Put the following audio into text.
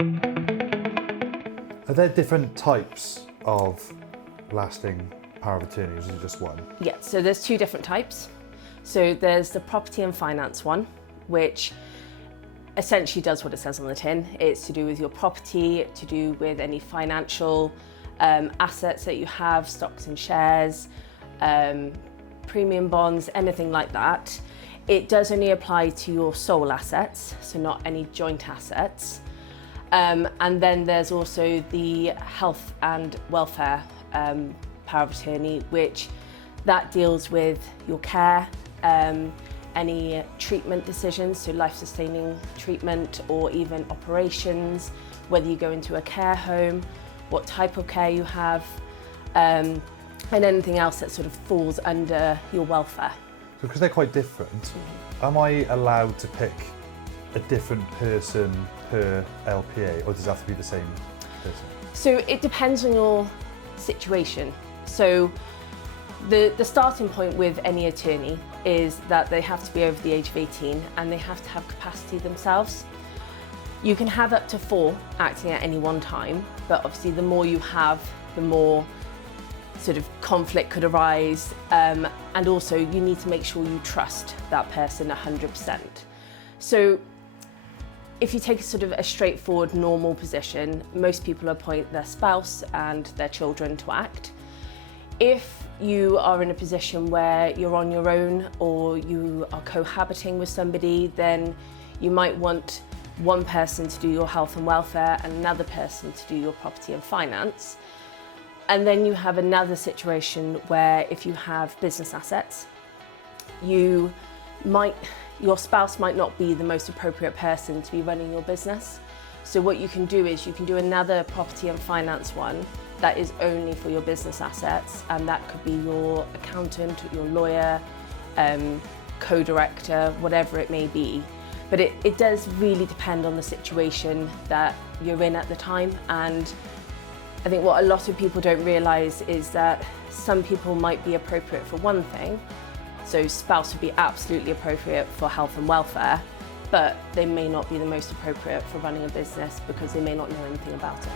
Are there different types of lasting power of attorney, or is it just one? Yeah, so there's two different types. So there's the property and finance one, which essentially does what it says on the tin. It's to do with your property, to do with any financial assets that you have, stocks and shares, premium bonds, anything like that. It does only apply to your sole assets, so not any joint assets. And then there's also the health and welfare power of attorney, which that deals with your care, any treatment decisions, so life-sustaining treatment or even operations, whether you go into a care home, what type of care you have, and anything else that sort of falls under your welfare. So because they're quite different, am I allowed to pick a different person per LPA, or does it have to be the same person? So it depends on your situation. So the starting point with any attorney is that they have to be over the age of 18 and they have to have capacity themselves. You can have up to 4 acting at any one time, but obviously the more you have, the more sort of conflict could arise, and also you need to make sure you trust that person 100%. So if you take a sort of a straightforward normal position, most people appoint their spouse and their children to act. If you are in a position where you're on your own or you are cohabiting with somebody, then you might want one person to do your health and welfare and another person to do your property and finance. And then you have another situation where if you have business assets, your spouse might not be the most appropriate person to be running your business. So what you can do is you can do another property and finance one that is only for your business assets, and that could be your accountant, your lawyer, co-director, whatever it may be. But it does really depend on the situation that you're in at the time. And I think what a lot of people don't realise is that some people might be appropriate for one thing, so spouse would be absolutely appropriate for health and welfare, but they may not be the most appropriate for running a business because they may not know anything about it.